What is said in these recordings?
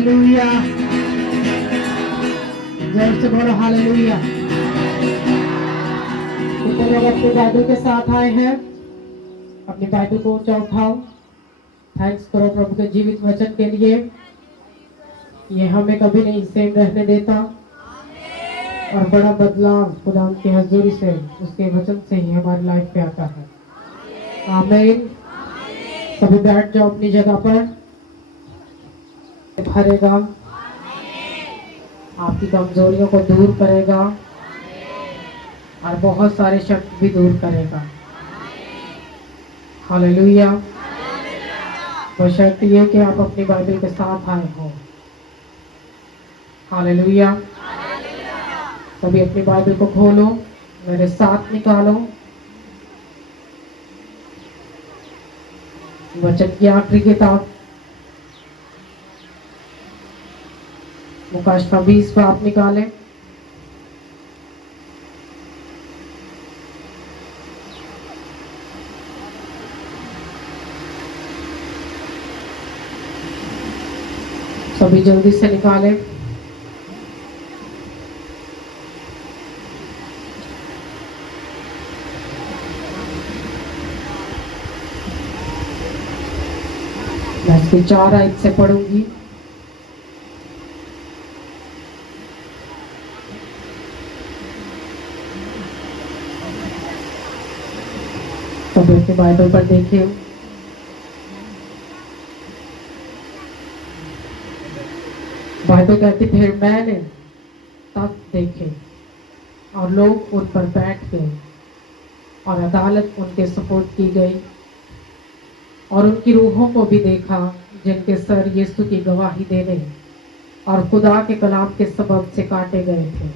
Hallelujah. जय से बोलो हालेलुया। कितने लोग अपने बाइबल के साथ आए हैं? अपनी बाइबल को ऊंचा उठाओ। थैंक्स करो प्रभु के जीवित वचन के लिए। ये हमें कभी नहीं सेम रहने देता और बड़ा बदलाव खुदा की हजूरी से, उसके वचन से ही हमारी लाइफ पे आता है। आमीन। सभी बैठ जाओ अपनी जगह पर। भरेगा, आपकी कमजोरियों को दूर करेगा और बहुत सारे शक भी दूर करेगा। हालेलुया। बशर्ते ये कि आप अपनी बाइबल के साथ आए हो। हालेलुया। सभी अपनी बाइबल को खोलो, मेरे साथ निकालो। वचन की आखिरी किताब मुकाशफा 20 को आप निकालें। सभी जल्दी से निकालें। मैं इसकी 4 आयत से पढ़ूंगी। सभी अपनी बाइबल पर देखिए। बाइबल कहती, फिर मैंने तब देखे और लोग उन पर बैठ गए और अदालत उनके सुपुर्द की गई, और उनकी रूहों को भी देखा जिनके सर यीशु की गवाही देने और खुदा के कलाम के सबब से काटे गए थे,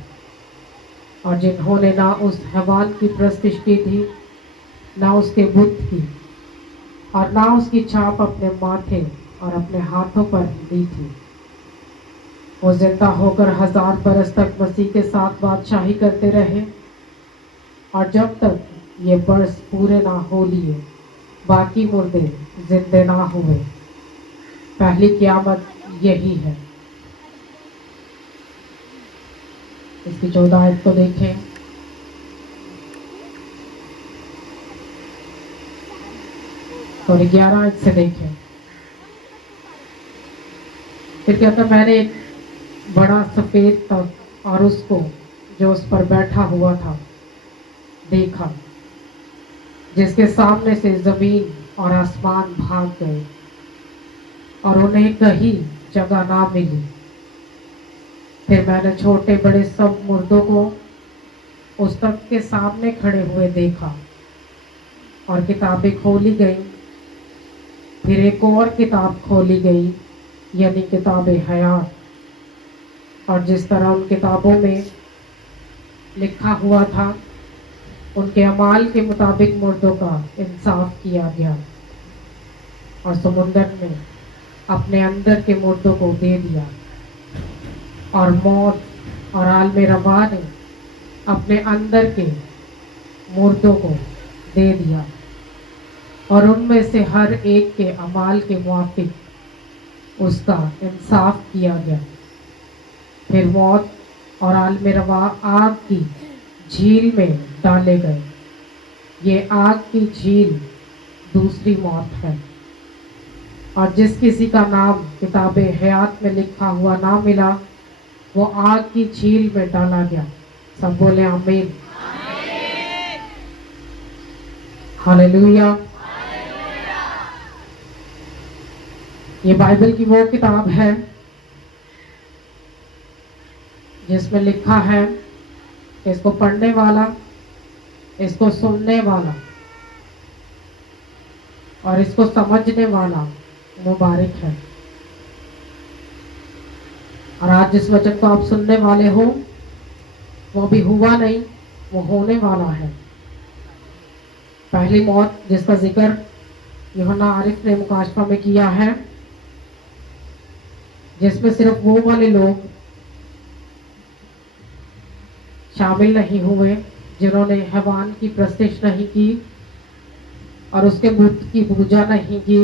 और जिन्होंने ना उस हैवान की प्रस्तिश की थी, ना उसके बुत की, और ना उसकी छाप अपने माथे और अपने हाथों पर दी थी। वो जिंदा होकर 1000 बरस तक मसीह के साथ बादशाही करते रहे, और जब तक ये बरस पूरे ना हो लिए बाकी मुर्दे जिंदे ना हुए। पहली क़यामत यही है। इसकी 14 आयत को देखें। और 11 आयत से देखें। फिर कहता, मैंने एक बड़ा सफेद तख्त और उसको जो उस पर बैठा हुआ था देखा, जिसके सामने से जमीन और आसमान भाग गए और उन्हें कहीं जगह ना मिली। फिर मैंने छोटे बड़े सब मुर्दों को उस तख्त के सामने खड़े हुए देखा, और किताबें खोली गई। फिर एक और किताब खोली गई, यानी किताबें हयात, और जिस तरह उन किताबों में लिखा हुआ था उनके अमाल के मुताबिक मुर्दों का इंसाफ किया गया, और समुंदर ने अपने अंदर के मुर्दों को दे दिया, और मौत और आलम रवा ने अपने अंदर के मुर्दों को दे दिया, और उनमें से हर एक के अमाल के मुआफिक उसका इंसाफ किया गया। फिर मौत और आलम रवा आग की झील में डाले गए। ये आग की झील दूसरी मौत है, और जिस किसी का नाम किताबे हयात में लिखा हुआ ना मिला, वो आग की झील में डाला गया। सब बोले आमीन। हालेलुया। ये बाइबल की वो किताब है जिसमें लिखा है, इसको पढ़ने वाला, इसको सुनने वाला और इसको समझने वाला मुबारक है। और आज जिस वचन को आप सुनने वाले हो वो भी हुआ नहीं, वो होने वाला है। पहली मौत जिसका जिक्र यूहन्ना आरिफ ने मुकाशफा में किया है, जिसमें सिर्फ वो वाले लोग शामिल नहीं हुए जिन्होंने हैवान की प्रस्तिश नहीं की और उसके बुत की पूजा नहीं की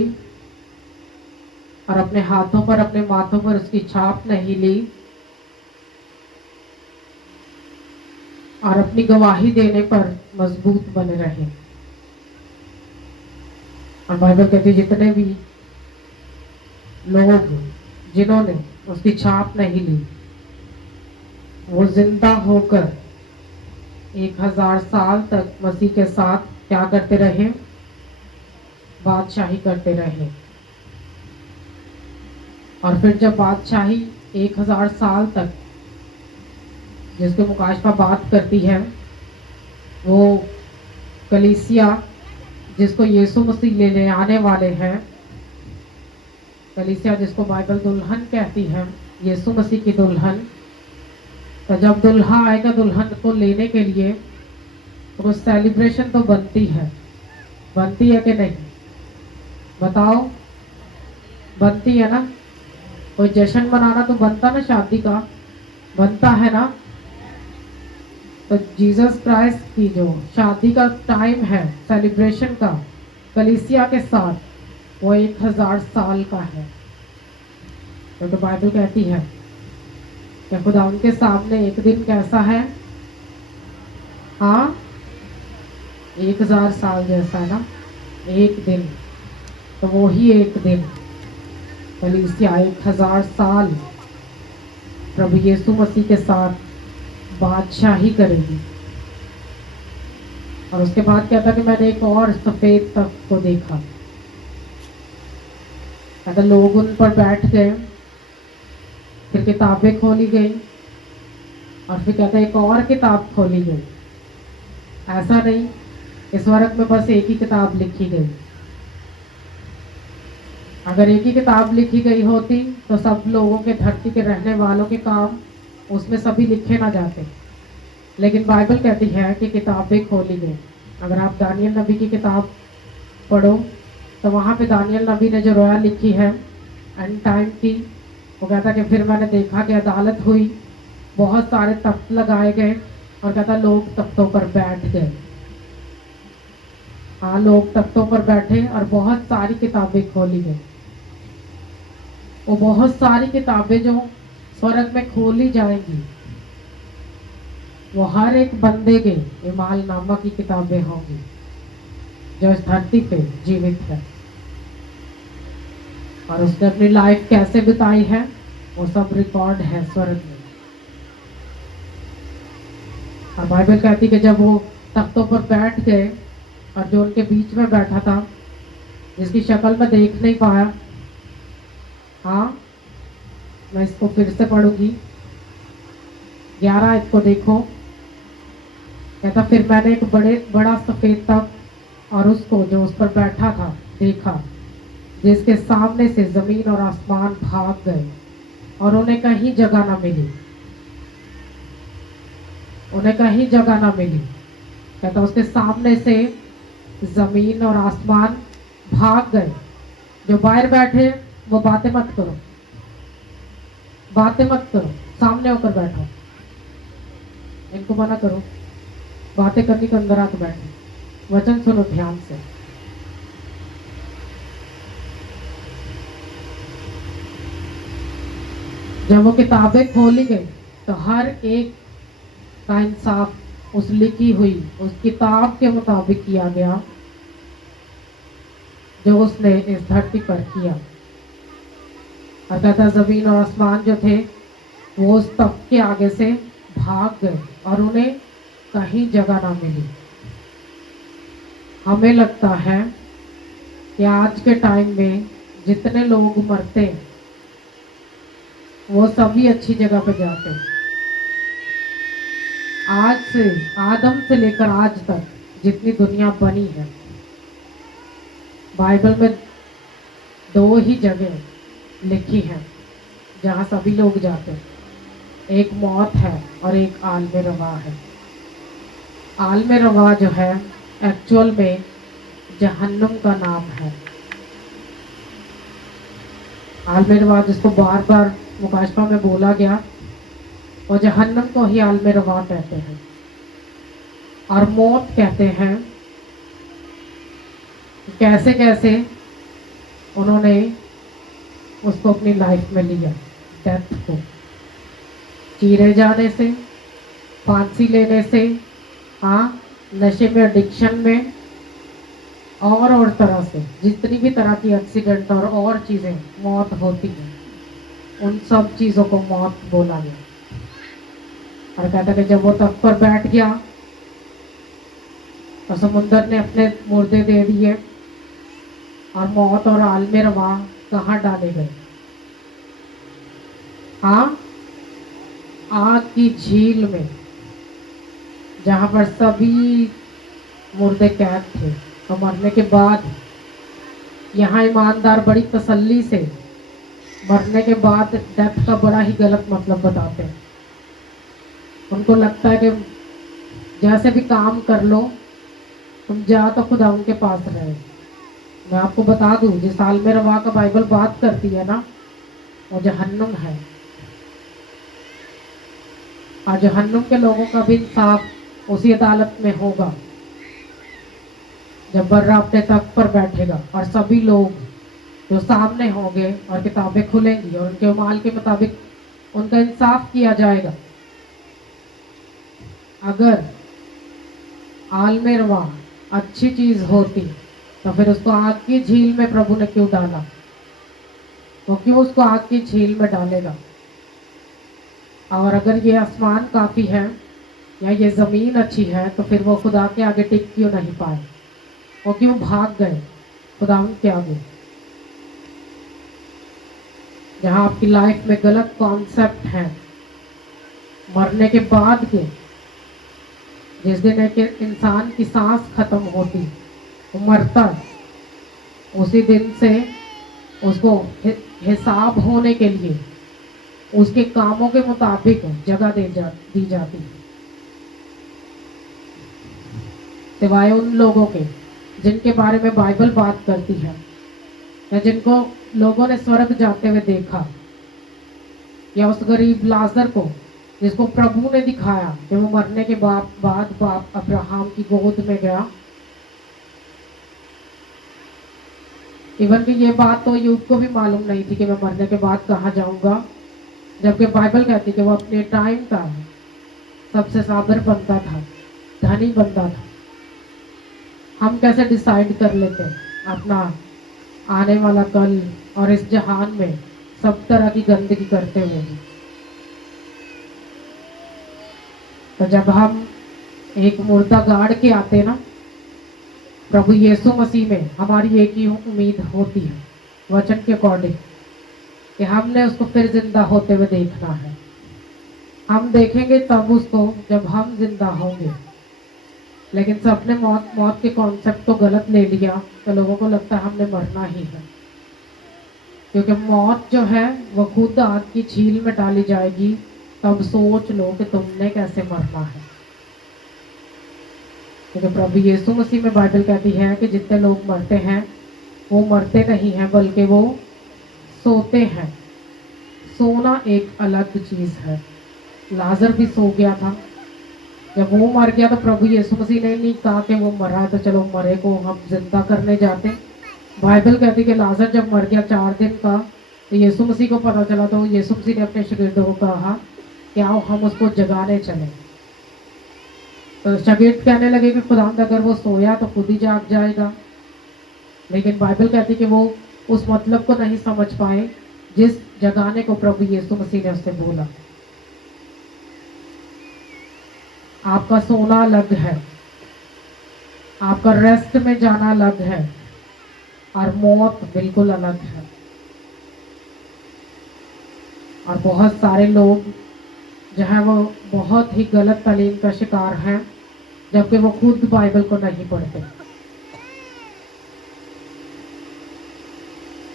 और अपने हाथों पर, अपने माथों पर उसकी छाप नहीं ली और अपनी गवाही देने पर मजबूत बने रहे। और बाइबल कहती है जितने भी लोग जिन्होंने उसकी छाप नहीं ली वो जिंदा होकर 1000 साल तक मसीह के साथ क्या करते रहे? बादशाही करते रहे। और फिर जब बादशाही 1000 साल तक, जिसके मुकाशफा बात करती है, वो कलीसिया जिसको यीशु मसीह लेने आने वाले हैं, कलीसिया जिसको बाइबल दुल्हन कहती है, यीशु मसीह की दुल्हन, तो जब दुल्हा आएगा दुल्हन को लेने के लिए तो सेलिब्रेशन तो बनती है कि नहीं? बताओ, बनती है ना? कोई जश्न मनाना तो बनता ना, शादी का बनता है ना? तो जीसस क्राइस्ट की जो शादी का टाइम है सेलिब्रेशन का कलीसिया के साथ, वो 1000 साल का है। तो बाइबल कहती है कि खुदा उनके सामने एक दिन कैसा है? हाँ, 1000 साल जैसा है ना, एक दिन। तो वो ही एक दिन कलीसिया 1000 साल प्रभु यीशु मसीह के साथ बादशाही करेगी। और उसके बाद क्या था कि मैंने एक और सफेद तख्त को देखा। कहता लोग उन पर बैठ गए, फिर किताबें खोली गई, और फिर कहता एक और किताब खोली गई। ऐसा नहीं इस वर्ग में बस एक ही किताब लिखी गई। अगर एक ही किताब लिखी गई होती तो सब लोगों के, धरती के रहने वालों के काम उसमें सभी लिखे ना जाते। लेकिन बाइबल कहती है कि किताबें खोली गई। अगर आप दानियल नबी की किताब पढ़ो तो वहाँ पे दानियल नबी ने जो रोया लिखी है एंड टाइम की, वो कहता कि फिर मैंने देखा कि अदालत हुई, बहुत सारे तख्त लगाए गए, और कहता लोग तख्तों पर बैठ गए। हाँ, लोग तख्तों पर बैठे और बहुत सारी किताबें खोली गई। वो बहुत सारी किताबें जो स्वर्ग में खोली जाएंगी वो हर एक बंदे के इमाल नामा की किताबें होंगी जो इस धरती पे जीवित है, और उसने अपनी लाइफ कैसे बिताई है वो सब रिकॉर्ड है स्वर्ग में। और बाइबल कहती कि जब वो तख्तों पर बैठ गए और जो उनके बीच में बैठा था, जिसकी शक्ल में देख नहीं पाया, हाँ मैं इसको फिर से पढ़ूंगी, 11 आयत को देखो। कहता फिर मैंने एक बड़ा सफेद तख्त और उसको जो उस पर बैठा था देखा, जिसके सामने से जमीन और आसमान भाग गए और उन्हें कहीं जगह ना मिली। उन्हें कहीं जगह ना मिली। कहता उसके सामने से जमीन और आसमान भाग गए। जो बाहर बैठे वो बातें मत करो, बातें मत करो, सामने होकर बैठो। इनको मना करो बातें करने के, अंदर आकर बैठो, वचन सुनो ध्यान से। जब वो किताबें खोली गई तो हर एक का इंसाफ उस लिखी हुई उस किताब के मुताबिक किया गया जो उसने इस धरती पर किया। और कहता जमीन और आसमान जो थे वो उस तख्त के आगे से भाग गए और उन्हें कहीं जगह ना मिली। हमें लगता है कि आज के टाइम में जितने लोग मरते वो सभी अच्छी जगह पर जाते। आज से, आदम से लेकर आज तक जितनी दुनिया बनी है, बाइबल में 2 ही जगह लिखी है जहाँ सभी लोग जाते। एक मौत है और एक आलमे रवा है। आलमे रवा जो है एक्चुअल में जहन्नुम का नाम है। आलमे रवा जिसको बार बार मुकाशफा में बोला गया, और जहन्नम को ही आलमे रवा कहते हैं। और मौत कहते हैं कैसे कैसे उन्होंने उसको अपनी लाइफ में लिया, डेथ को। चीरे जाने से, फांसी लेने से, हाँ, नशे में, एडिक्शन में, और तरह से जितनी भी तरह की एक्सीडेंट और चीज़ें मौत होती हैं, उन सब चीज़ों को मौत बोला गया। और कहता कि जब वो तख्त पर बैठ गया तो समुद्र ने अपने मुर्दे दे दिए और मौत और आलमे रवा कहाँ डाले गए? हाँ, आग की झील में, जहाँ पर सभी मुर्दे कैद थे। तो मरने के बाद यहाँ ईमानदार बड़ी तसल्ली से मरने के बाद डेथ का बड़ा ही गलत मतलब बताते हैं। उनको लगता है कि जैसे भी काम कर लो, तुम जा तो खुदा उनके पास रहे। मैं आपको बता दूं, जिस आलमे रवा का बाइबल बात करती है ना, वो जहन्नुम है। और जहन्नुम के लोगों का भी इंसाफ उसी अदालत में होगा जब बर्रा अपने तख्त पर बैठेगा और सभी लोग जो सामने होंगे और किताबें खुलेंगी और उनके माल के मुताबिक उनका इंसाफ किया जाएगा। अगर आलमे रवा अच्छी चीज होती तो फिर उसको आग की झील में प्रभु ने क्यों डाला? वो क्यों उसको आग की झील में डालेगा? और अगर ये आसमान काफी है या ये जमीन अच्छी है तो फिर वो खुदा के आगे टिक क्यों नहीं पाए? वो क्यों भाग गए खुदा के आगे? जहां आपकी लाइफ में गलत कॉन्सेप्ट है, मरने के बाद के, जिस दिन एक इंसान की सांस खत्म होती, वो मरता, उसी दिन से उसको हिसाब होने के लिए उसके कामों के मुताबिक जगह दी जाती है, सिवाय उन लोगों के जिनके बारे में बाइबल बात करती है या जिनको लोगों ने स्वर्ग जाते हुए देखा, या उस गरीब लाजर को जिसको प्रभु ने दिखाया कि वो मरने के बाद बाप अब्राहम की गोद में गया। इवन कि ये बात तो यूब को भी मालूम नहीं थी कि मैं मरने के बाद कहाँ जाऊंगा, जबकि बाइबल कहती कि वो अपने टाइम का सबसे साबर बनता था, धनी बनता था। हम कैसे डिसाइड कर लेते हैं अपना आने वाला कल और इस जहान में सब तरह की गंदगी करते हुए भी? तो जब हम एक मुर्दा गाड़ के आते ना, प्रभु यीशु मसीह में हमारी एक ही उम्मीद होती है वचन के अकॉर्डिंग कि हमने उसको फिर जिंदा होते हुए देखना है। हम देखेंगे तब उसको जब हम जिंदा होंगे। लेकिन सबने मौत के कॉन्सेप्ट को गलत ले लिया, तो लोगों को लगता है हमने मरना ही है, क्योंकि मौत जो है वो खुद आग की झील में डाली जाएगी। तब सोच लो कि तुमने कैसे मरना है। क्योंकि प्रभु यीशु मसीह में बाइबल कहती है कि जितने लोग मरते हैं वो मरते नहीं हैं बल्कि वो सोते हैं। सोना एक अलग चीज है। लाजर भी सो गया था, जब वो मर गया तो प्रभु यीशु मसीह ने नहीं कहा कि वो मरा तो चलो मरे को हम जिंदा करने जाते। बाइबल कहती कि लाजर जब मर गया 4 दिन का, तो यीशु मसीह को पता चला, तो यीशु मसीह ने अपने शागिर्दों को कहा कि आओ हम उसको जगाने चले। तो शागिर्द कहने लगे कि खुदावंद अगर वो सोया तो खुद ही जाग जाएगा। लेकिन बाइबल कहती कि वो उस मतलब को नहीं समझ पाए जिस जगाने को प्रभु यीशु मसीह ने उससे बोला। आपका सोना अलग है, आपका रेस्ट में जाना अलग है, और मौत बिल्कुल अलग है। और बहुत सारे लोग जो है वो बहुत ही गलत तालीम का शिकार हैं, जबकि वो खुद बाइबल को नहीं पढ़ते।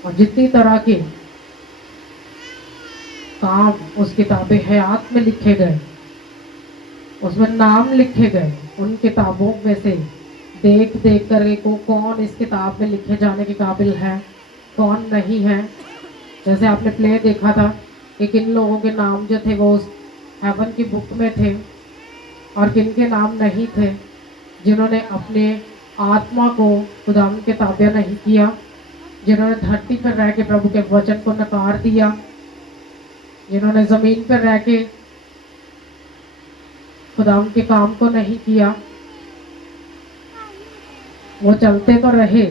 और जितनी तरह के काम उस किताबे हयात में लिखे गए, उसमें नाम लिखे गए, उन किताबों में से देख देख कर को कौन इस किताब में लिखे जाने के काबिल है, कौन नहीं है। जैसे आपने प्ले देखा था कि किन लोगों के नाम जो थे वो उस हेवन की बुक में थे और किन के नाम नहीं थे, जिन्होंने अपने आत्मा को खुदावंद के ताबे नहीं किया, जिन्होंने धरती पर रह के प्रभु के वचन को नकार दिया, जिन्होंने जमीन पर रह के खुदा उनके काम को नहीं किया, वो चलते तो रहे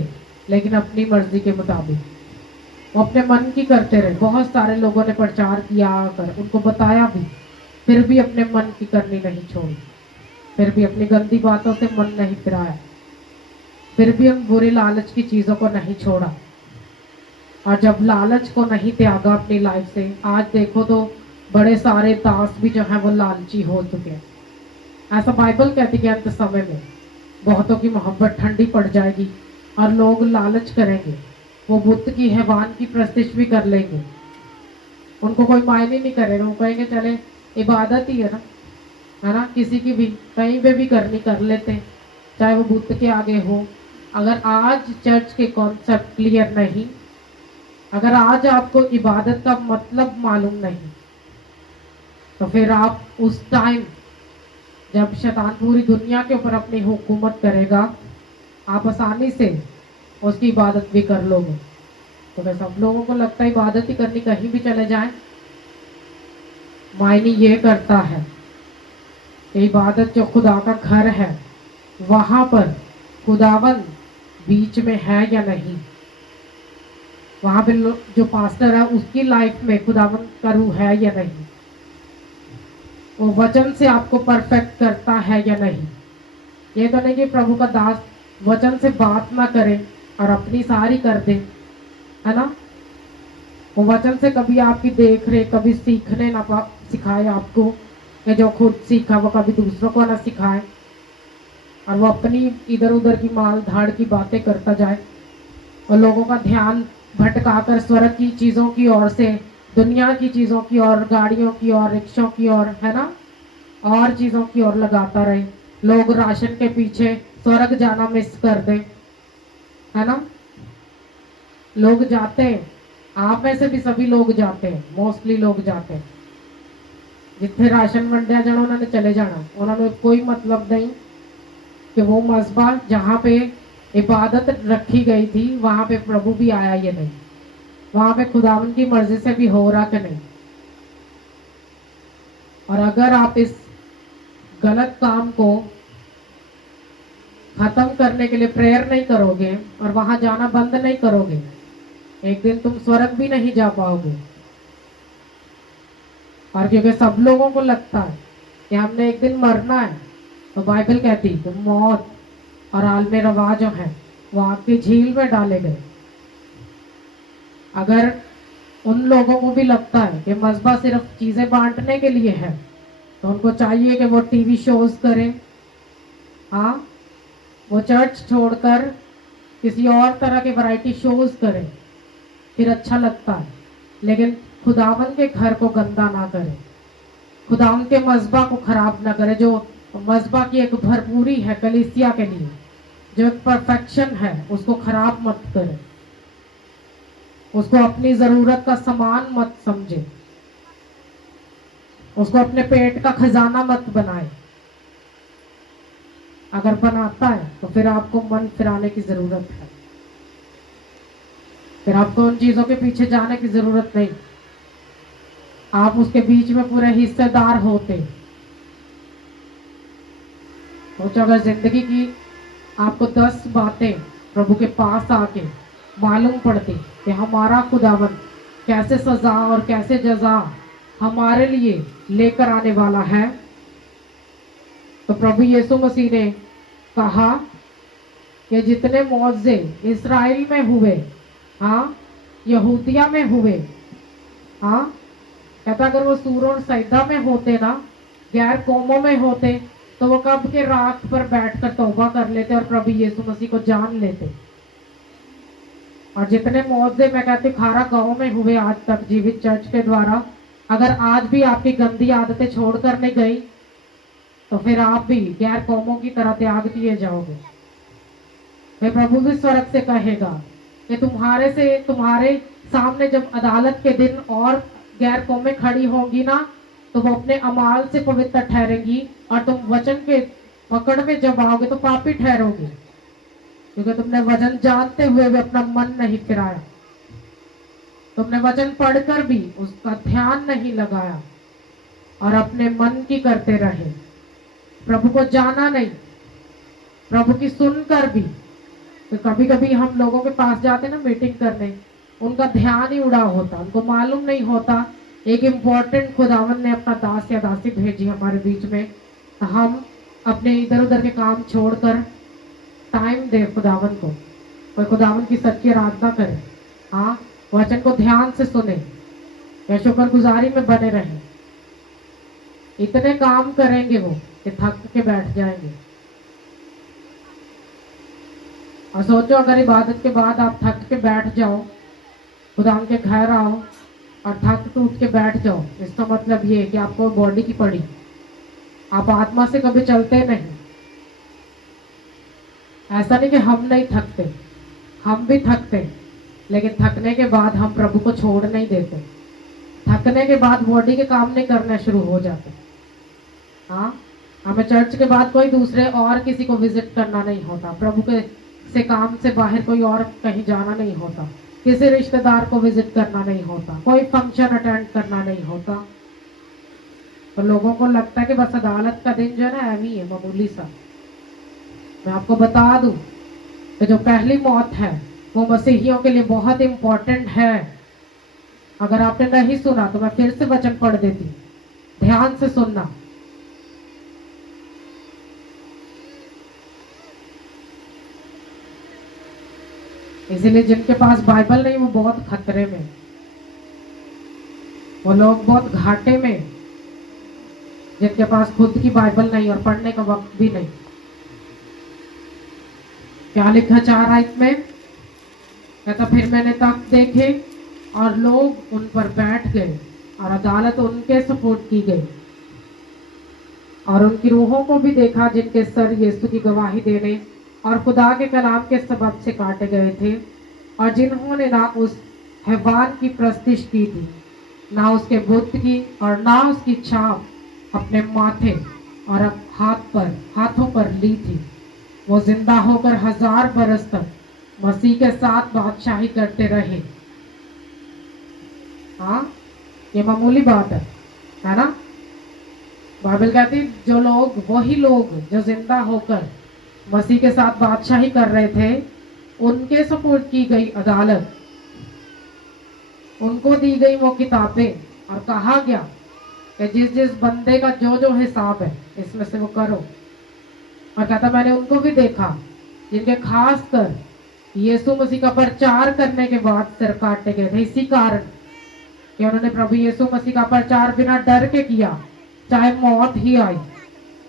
लेकिन अपनी मर्जी के मुताबिक, वो अपने मन की करते रहे। बहुत सारे लोगों ने प्रचार किया आकर, उनको बताया भी, फिर भी अपने मन की करनी नहीं छोड़ी, फिर भी अपनी गंदी बातों से मन नहीं फिराया, फिर भी हम बुरे लालच की चीजों को नहीं छोड़ा। और जब लालच को नहीं त्यागा अपनी लाइफ से, आज देखो तो बड़े सारे दास भी जो है वो लालची हो चुके हैं। ऐसा बाइबल कहती है अंत समय में बहुतों की मोहब्बत ठंडी पड़ जाएगी और लोग लालच करेंगे, वो बुत की हैवान की प्रस्तिश भी कर लेंगे, उनको कोई मायने नहीं करेगा, वो कहेंगे चले इबादत ही है ना, किसी की भी कहीं पे भी करनी कर लेते हैं, चाहे वो बुत के आगे हो। अगर आज चर्च के कॉन्सेप्ट क्लियर नहीं, अगर आज आपको इबादत का मतलब मालूम नहीं, तो फिर आप उस टाइम जब शैतान पूरी दुनिया के ऊपर अपनी हुकूमत करेगा, आप आसानी से उसकी इबादत भी कर लोगे। तो मैं सब लोगों को लगता है इबादत ही करनी, कहीं भी चले जाएं, मायने ये करता है कि इबादत जो खुदा का घर है वहां पर खुदावन बीच में है या नहीं, वहां पे जो पास्टर है उसकी लाइफ में खुदावन का रूह है या नहीं, वो वचन से आपको परफेक्ट करता है या नहीं। ये तो नहीं कि प्रभु का दास वचन से बात ना करे और अपनी सारी कर दे, है ना। वो वचन से कभी आपकी देख रेख, कभी सीखने ना सिखाए आपको, कि जो खुद सीखा वो कभी दूसरों को ना सिखाए, और वो अपनी इधर उधर की माल धाड़ की बातें करता जाए और लोगों का ध्यान भटकाकर स्वर्ग की चीजों की ओर से, दुनिया की चीजों की ओर, गाड़ियों की ओर, रिक्शों की ओर, है ना, और चीजों की ओर लगाता रहे। लोग राशन के पीछे स्वर्ग जाना मिस कर दे, है ना। लोग जाते हैं, आप में से भी सभी लोग जाते हैं, मोस्टली लोग जाते हैं, जिथे राशन वंडिया जाना उन्होंने चले जाना, उन्होंने कोई मतलब नहीं कि वो मस्बा जहाँ पे इबादत रखी गई थी वहां पे प्रभु भी आया या नहीं, वहां पे खुदावन की मर्जी से भी हो रहा कि नहीं। और अगर आप इस गलत काम को खत्म करने के लिए प्रेयर नहीं करोगे और वहां जाना बंद नहीं करोगे, एक दिन तुम स्वर्ग भी नहीं जा पाओगे। और क्योंकि सब लोगों को लगता है कि हमने एक दिन मरना है, तो बाइबल कहती है कि मौत और आलमे रवा जो है वो आग की झील में डाले गए। अगर उन लोगों को भी लगता है कि मस्बा सिर्फ चीजें बांटने के लिए है, तो उनको चाहिए कि वो टीवी शोज करें, हाँ, वो चर्च छोड़कर किसी और तरह के वैरायटी शोज करें, फिर अच्छा लगता है। लेकिन खुदावन के घर को गंदा ना करें, खुदावन के मस्बा को खराब ना करे, जो मस्बा की एक भरपूरी है कलीसिया के लिए, जो एक परफेक्शन है, उसको खराब मत करें, उसको अपनी जरूरत का सामान मत समझे, उसको अपने पेट का खजाना मत बनाए। अगर बनाता है तो फिर आपको मन फिराने की जरूरत है, फिर आपको उन चीजों के पीछे जाने की जरूरत नहीं, आप उसके बीच में पूरे हिस्सेदार होते। सोचो अगर जिंदगी की आपको 10 बातें प्रभु के पास आके मालूम पड़ती कि हमारा खुदावन कैसे सजा और कैसे जजा हमारे लिए लेकर आने वाला है, तो प्रभु यीशु मसीह ने कहा कि जितने मौजे इस्राएल में हुए, हाँ, यहूदिया में हुए, हाँ, कहता अगर वो सूर और सैदा में होते ना, गैर कौमों में होते, तो वो कब के रात पर बैठकर तौबा कर लेते और प्रभु यीशु मसीह को जान लेते। और जितने मौजे मैं कहती खारा गांव में हुए आज तक जीवित चर्च के द्वारा, अगर आज भी आपकी गंदी आदतें छोड़ कर नहीं गई, तो फिर आप भी गैर कौमों की तरह त्याग दिए जाओगे। मैं प्रभु भी स्वर्ग से कहेगा कि तुम्हारे सामने जब अदालत के दिन और गैर कौमें खड़ी होंगी ना, तो वो अपने अमाल से पवित्र ठहरेंगी और तुम वचन के पकड़ में जब आओगे तो पापी ठहरोगे। क्योंकि तुमने वचन जानते हुए भी अपना मन नहीं फिराया, तुमने वचन पढ़कर भी उसका ध्यान नहीं लगाया और अपने मन की करते रहे, प्रभु को जाना नहीं, प्रभु की सुनकर भी। तो कभी कभी हम लोगों के पास जाते ना मीटिंग करने, उनका ध्यान ही उड़ा होता, उनको मालूम नहीं होता एक इम्पोर्टेंट खुदावन ने अपना दास या दासी भेजी हमारे बीच में, हम अपने इधर उधर के काम छोड़कर टाइम दे खुदावन को और खुदावन की सच्ची आराधना करें। हाँ, वचन को ध्यान से सुने या शुक्रगुजारी में बने रहें। इतने काम करेंगे वो कि थक के बैठ जाएंगे। और सोचो अगर इबादत के बाद आप थक के बैठ जाओ, खुदावन के घर आओ और थक टूट के बैठ जाओ, इसका मतलब ये है कि आपको बॉडी की पड़ी, आप आत्मा से कभी चलते नहीं। ऐसा नहीं कि हम नहीं थकते, हम भी थकते, लेकिन थकने के बाद हम प्रभु को छोड़ नहीं देते। थकने के बाद बॉडी के काम नहीं करने शुरू हो जाते। हाँ, हमें चर्च के बाद कोई दूसरे और किसी को विजिट करना नहीं होता, प्रभु के से काम से बाहर कोई और कहीं जाना नहीं होता, किसी रिश्तेदार को विजिट करना नहीं होता, कोई फंक्शन अटेंड करना नहीं होता। तो लोगों को लगता है कि बस अदालत का दिन जो है ना ऐवी है, मामूली सा। मैं आपको बता दूं कि जो पहली मौत है वो मसीहियों के लिए बहुत इंपॉर्टेंट है। अगर आपने नहीं सुना तो मैं फिर से वचन पढ़ देती, ध्यान से सुनना। इसीलिए जिनके पास बाइबल नहीं वो बहुत खतरे में, वो लोग बहुत घाटे में, जिनके पास खुद की बाइबल नहीं और पढ़ने का वक्त भी नहीं। क्या लिखा 4 आयत में? कहता फिर मैंने तख्त देखे और लोग उन पर बैठ गए और अदालत उनके सपोर्ट की गई, और उनकी रूहों को भी देखा जिनके सर यीशु की गवाही देने और खुदा के कलाम के सबब से काटे गए थे, और जिन्होंने ना उस हैवान की प्रस्तिश की थी, ना उसके बुत की, और ना उसकी छाप अपने माथे और हाथों पर ली थी। वो जिंदा होकर 1000 बरस तक मसीह के साथ बादशाही करते रहे। हाँ, ये मामूली बात है ना? बाइबल कहती जो लोग, वही लोग जो जिंदा होकर मसीह के साथ बादशाही कर रहे थे, उनके सपोर्ट की गई अदालत, उनको दी गई वो किताबें, और कहा गया कि जिस जिस बंदे का जो जो हिसाब है इसमें से वो करो। और कहता मैंने उनको भी देखा जिनके खास कर यीशु मसीह का प्रचार करने के बाद सिर काटे गए थे, इसी कारण कि उन्होंने प्रभु यीशु मसीह का प्रचार बिना डर के किया, चाहे मौत ही आई।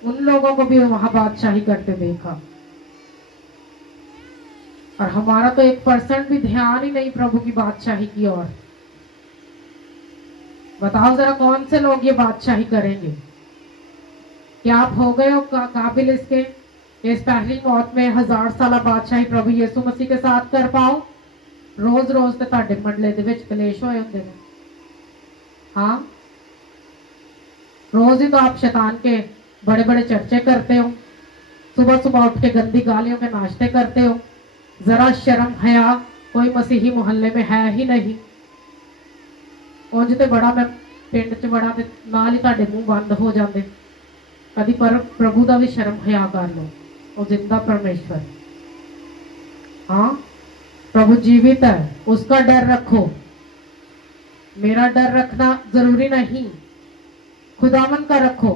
उन लोगों को भी वहां बादशाही करते देखा। और हमारा तो 1% भी ध्यान ही नहीं प्रभु की बादशाही की ओर। बताओ जरा कौन से लोग ये बादशाही करेंगे? क्या आप हो गए हो काबिल इसके कि इस पहली मौत में 1000 साल बादशाही प्रभु यीशु मसीह के साथ कर पाओ? रोज रोज तो ਤੁਹਾਡੇ मंडले ਦੇ ਵਿੱਚ कलेश होए ਹੁੰਦੇ ਨੇ। हाँ, रोज ही तो आप शैतान के बड़े बड़े चर्चे करते हो, सुबह सुबह उठ के गंदी गालियों के नाश्ते करते हो। जरा शर्म हया कोई मसीही मोहल्ले में है ही नहीं। उंज ते बड़ा मैं पिंड च बड़ा ते नाल ही तुहाडे मुंह बंद हो जाते। कभी पर प्रभु का भी शर्म हया कर लो, वो जिंदा परमेश्वर। हाँ, प्रभु जीवित है, उसका डर रखो। मेरा डर रखना जरूरी नहीं, खुदावन का रखो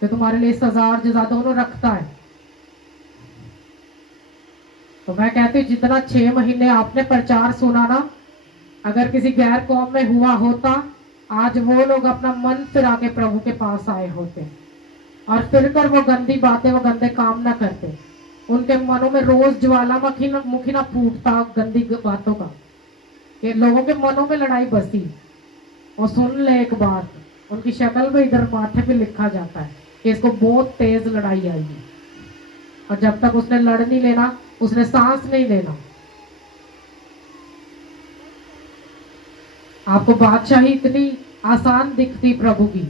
कि तुम्हारे लिए सजा और जज़ा दोनों रखता है। तो मैं कहती हूँ जितना 6 महीने आपने प्रचार सुना ना, अगर किसी गैर कौम में हुआ होता, आज वो लोग अपना मन फिरा के प्रभु के पास आए होते, और फिर कर वो गंदी बातें, वो गंदे काम ना करते। उनके मनों में रोज ज्वालामुखी ना फूटता गंदी बातों का, कि लोगों के मनों में लड़ाई बसी। और सुन ले एक बात, उनकी शक्ल में इधर माथे पे लिखा जाता है कि इसको बहुत तेज लड़ाई आई है, और जब तक उसने लड़ नहीं लेना, उसने सांस नहीं लेना। आपको बादशाही इतनी आसान दिखती प्रभु की,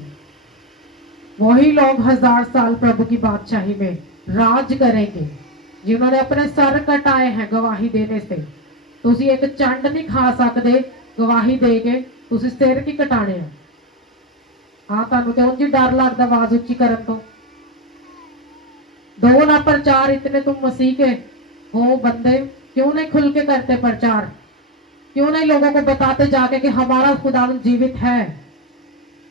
वही लोग 1000 साल प्रभु की बादशाही में राज करेंगे, जिन्होंने अपने सर कटाए हैं गवाही देने से। तुसी एक चंड नहीं खा सकते गवाही दे के, तुसी सिर की कटाने हैं। हाँ, तुहानू तो उंज ही डर लगता आवाज उच्ची करन तो। दो ना प्रचार इतने तुम मसीह के हो बंदे, क्यों नहीं खुल के करते प्रचार? क्यों नहीं लोगों को बताते जाके कि हमारा खुदावन जीवित है?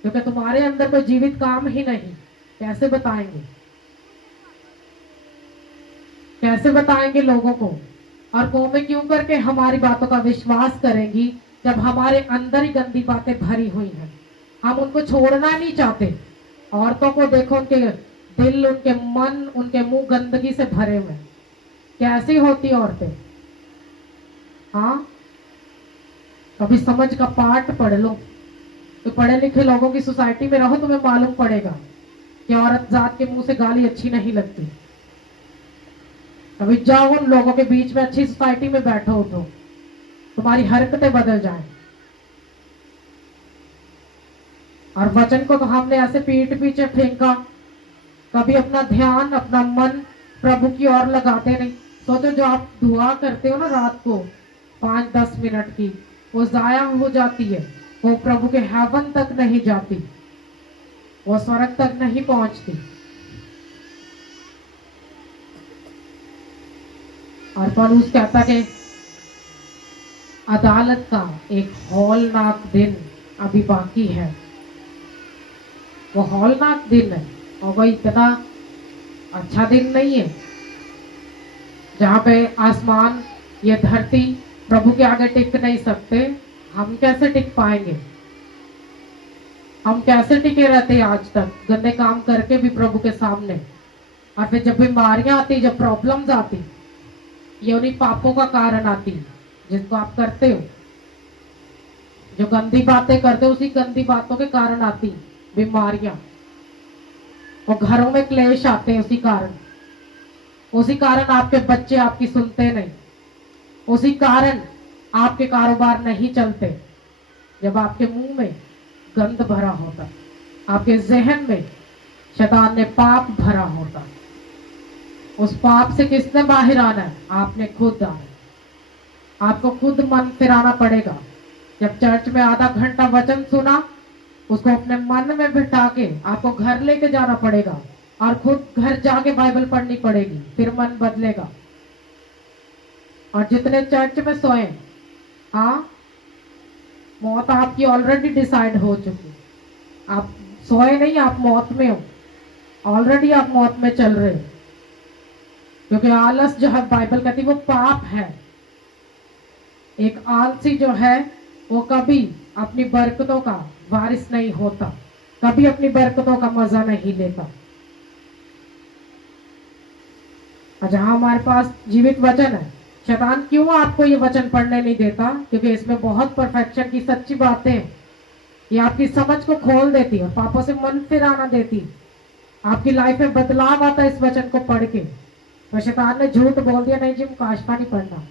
क्योंकि तुम्हारे अंदर कोई जीवित काम ही नहीं, कैसे बताएंगे? कैसे बताएंगे लोगों को? और कौमें क्यों करके हमारी बातों का विश्वास करेंगी जब हमारे अंदर ही गंदी बातें भरी हुई हैं? हम उनको छोड़ना नहीं चाहते। औरतों को देखो, उनके दिल, उनके मन, उनके मुंह गंदगी से भरे हुए। कैसी होती औरतें? हाँ, कभी समझ का पाठ पढ़ लो। तो पढ़े लिखे लोगों की सोसाइटी में रहो, तुम्हें मालूम पड़ेगा कि औरत जात के मुंह से गाली अच्छी नहीं लगती। कभी जाओ उन लोगों के बीच में, अच्छी सोसाइटी में बैठो उठो, तुम्हारी हरकतें बदल जाए। और वचन को तो हमने ऐसे पीठ पीछे फेंका, कभी अपना ध्यान, अपना मन प्रभु की ओर लगाते नहीं। सोचो, जो आप दुआ करते हो ना रात को 5-10 मिनट की, वो जाया हो जाती है। वो प्रभु के हेवन तक नहीं जाती, वो स्वर्ग तक नहीं पहुंचती। और पौलुस कहता कि अदालत का एक हौलनाक दिन अभी बाकी है। वो हौलनाक दिन है, और वो इतना अच्छा दिन नहीं है जहां पे आसमान, ये धरती प्रभु के आगे टिक नहीं सकते। हम कैसे टिक पाएंगे? हम कैसे टिके रहते आज तक गंदे काम करके भी प्रभु के सामने? और फिर जब बीमारियां आती, जब प्रॉब्लम्स आती, ये उन्हीं पापों का कारण आती जिसको आप करते हो। जो गंदी बातें करते हो, उसी गंदी बातों के कारण आती बीमारियां। और घरों में क्लेश आते हैं उसी कारण। उसी कारण आपके बच्चे आपकी सुनते नहीं। उसी कारण आपके कारोबार नहीं चलते, जब आपके मुंह में गंद भरा होता, आपके जहन में शैतान ने पाप भरा होता। उस पाप से किसने बाहर आना है? आपने खुद आना। आपको खुद मन फिराना पड़ेगा। जब चर्च में आधा घंटा वचन सुना, उसको अपने मन में बिठा के आपको घर लेके जाना पड़ेगा, और खुद घर जाके बाइबल पढ़नी पड़ेगी, फिर मन बदलेगा। और जितने चर्च में सोए, हाँ, मौत आपकी ऑलरेडी डिसाइड हो चुकी। आप सोए नहीं, आप मौत में हो। ऑलरेडी आप मौत में चल रहे हो। क्योंकि आलस जो है, बाइबल कहती है, वो पाप है। एक आलसी जो है वो कभी अपनी बरकतों का वारिस नहीं होता, कभी अपनी बरकतों का मजा नहीं लेता। और जहां हमारे पास जीवित वचन है, शैतान क्यों आपको ये वचन पढ़ने नहीं देता? क्योंकि इसमें बहुत परफेक्शन की सच्ची बातें हैं। ये आपकी समझ को खोल देती है, पापों से मन फिराना देती। आपकी लाइफ में बदलाव आता है इस वचन को पढ़ के। तो शैतान ने झूठ बोल दिया, नहीं जी मुकाशफा नहीं पढ़ना।